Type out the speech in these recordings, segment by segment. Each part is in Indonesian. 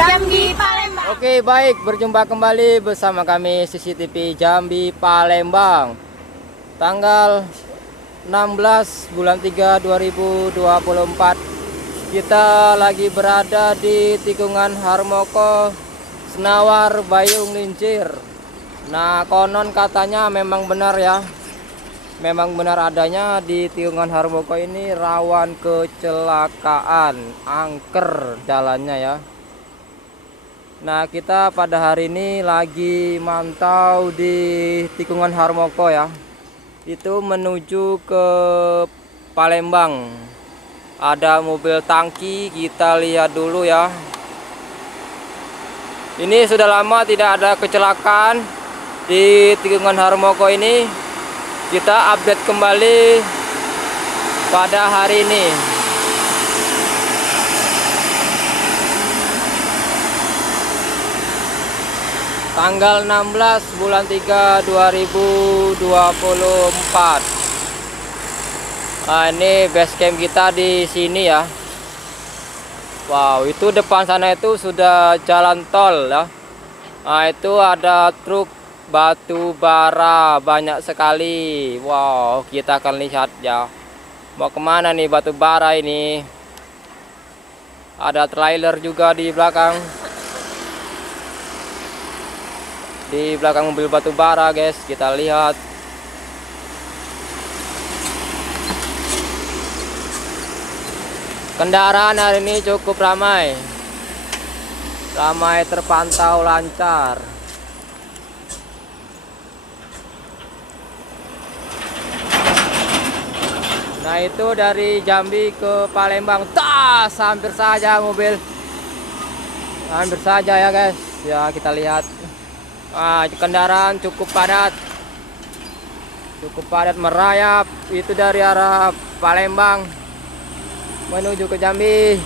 Jambi, Palembang. Oke, baik, berjumpa kembali bersama kami CCTV Jambi Palembang. Tanggal 16 bulan 3 2024. Kita lagi berada di tikungan Harmoko Senawar Bayung Lincir. Nah, konon katanya memang benar ya. Memang benar adanya di tikungan Harmoko ini rawan kecelakaan, angker jalannya ya. Nah, kita pada hari ini lagi mantau di tikungan Harmoko ya. Itu menuju ke Palembang. Ada mobil tangki, kita lihat dulu ya. Ini sudah lama tidak ada kecelakaan di tikungan Harmoko ini. Kita update kembali pada hari ini. Tanggal 16 bulan 3 2024. Nah, ini base camp kita di sini ya. Wow, itu depan sana itu sudah jalan tol ya. Nah, itu ada truk batu bara banyak sekali. Wow, kita akan lihat ya. Mau kemana nih batu bara ini? Ada trailer juga di belakang. Di belakang mobil batu bara, guys, kita lihat. Kendaraan hari ini cukup ramai. Ramai terpantau lancar. Nah, itu dari Jambi ke Palembang. Tas, hampir saja mobil. Hampir saja ya, guys. Ya, kita lihat. Kendaraan cukup padat. Cukup padat merayap. Itu dari arah Palembang menuju ke Jambi.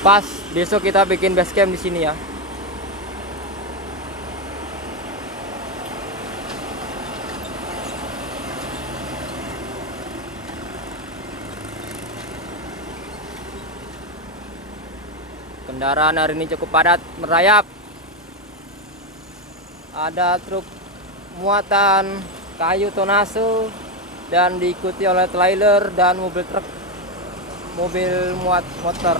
Pas besok kita bikin base camp di sini ya. Kendaraan hari ini cukup padat merayap. Ada truk muatan kayu tonase dan diikuti oleh trailer dan mobil truk, mobil muat motor.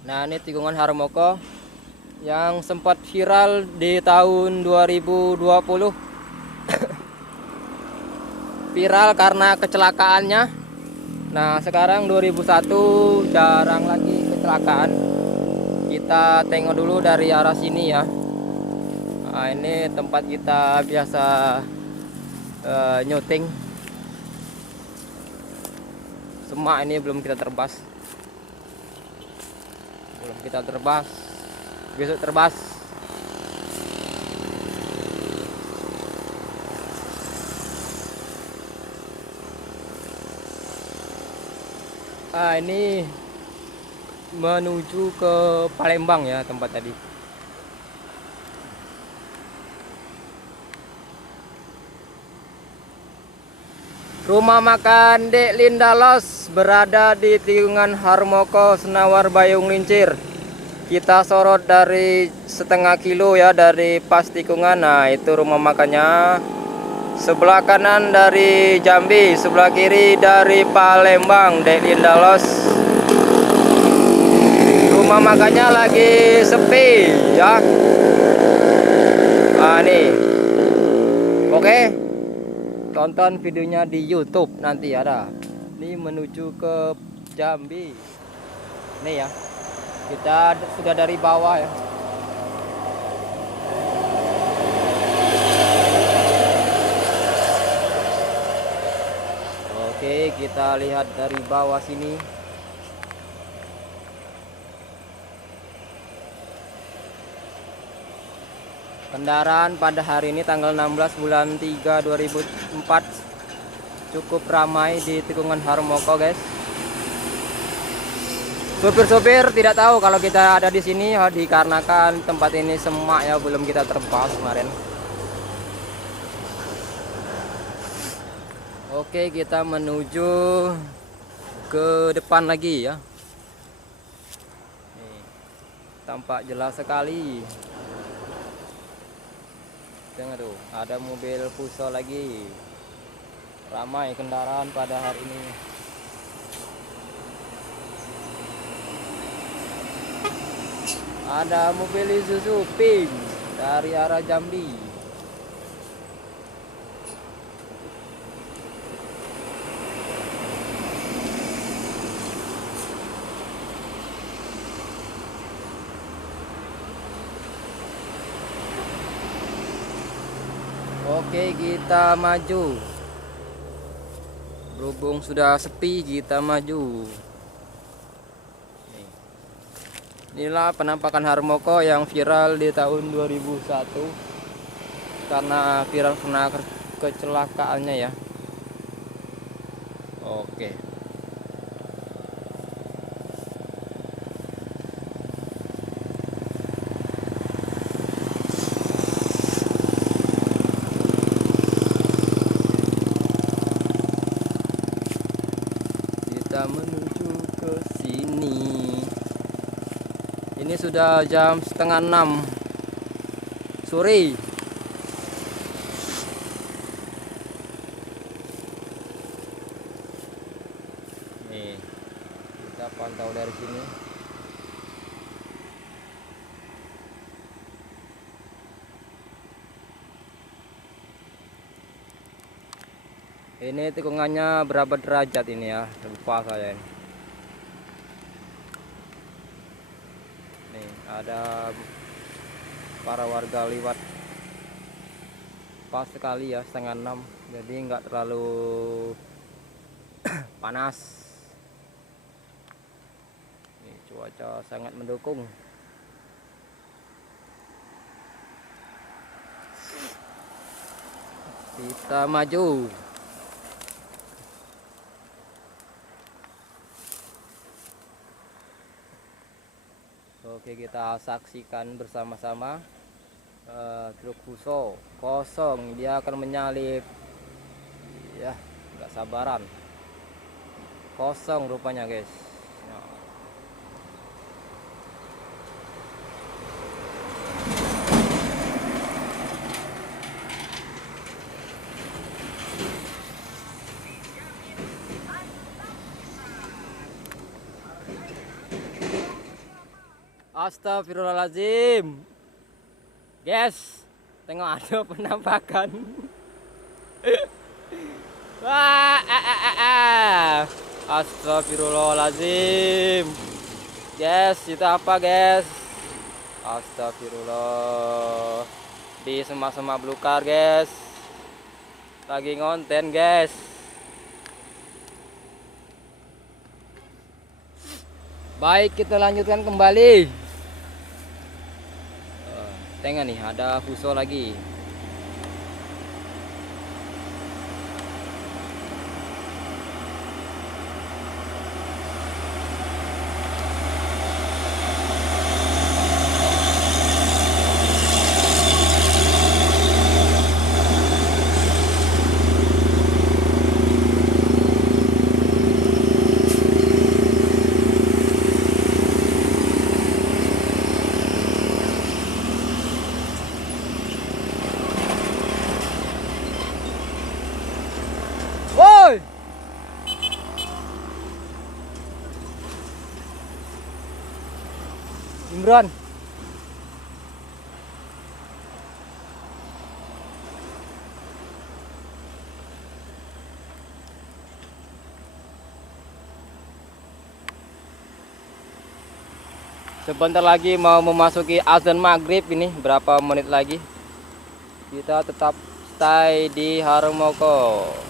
Nah, ini tikungan Harmoko yang sempat viral di tahun 2020. Viral karena kecelakaannya. Nah, sekarang 2001 jarang lagi kecelakaan. Kita tengok dulu dari arah sini ya. Nah, ini tempat kita biasa nyuting. Semak ini belum kita terbas. Kita terbas, besok terbas. Ini menuju ke Palembang ya tempat tadi. Rumah makan Dek Linda Los berada di tikungan Harmoko Senawar Bayung Lincir. Kita sorot dari setengah kilo ya dari pas tikungan. Nah, itu rumah makannya. Sebelah kanan dari Jambi, sebelah kiri dari Palembang, Dek Linda Los. Rumah makannya lagi sepi ya. Nah, nih. Oke. Tonton videonya di YouTube nanti ada. Ini menuju ke Jambi. Nih ya. Kita sudah dari bawah ya. Oke, kita lihat dari bawah sini. Kendaraan pada hari ini tanggal 16 bulan 3 2004 cukup ramai di tikungan Harmoko, guys. Sopir-sopir tidak tahu kalau kita ada di sini ya, dikarenakan tempat ini semak ya, belum kita terbang kemarin. Oke, kita menuju ke depan lagi ya. Nih, tampak jelas sekali. Tengok tuh, ada mobil Fuso lagi. Ramai kendaraan pada hari ini. Ada mobil Isuzu Pink dari arah Jambi. Oke, kita maju. Berhubung sudah sepi, kita maju. Inilah penampakan Harmoko yang viral di tahun 2001 karena viral karena kecelakaannya ya. Oke. Kita menuju ke sini. Ini sudah jam setengah 6 sore. Nih, kita pantau dari sini. Ini tikungannya berapa derajat ini ya? Lupa saya ini. Nih, ada para warga lewat pas sekali ya, setengah 6, jadi nggak terlalu panas. Nih, cuaca sangat mendukung. Kita maju. Oke, kita saksikan bersama-sama. Truk Fuso kosong, dia akan menyalip ya, nggak sabaran, kosong rupanya, guys. Astagfirullahaladzim, guys, tengok ada penampakan. Wah, astagfirullahaladzim, guys, itu apa, guys? Astagfirullah, di semak-semak belukar, guys, lagi ngonten, guys. Baik, kita lanjutkan kembali. Tengok nih, ada Fuso lagi. Woi, Imran. Sebentar lagi mau memasuki azan maghrib, ini berapa menit lagi. Kita tetap stay di Harmoko.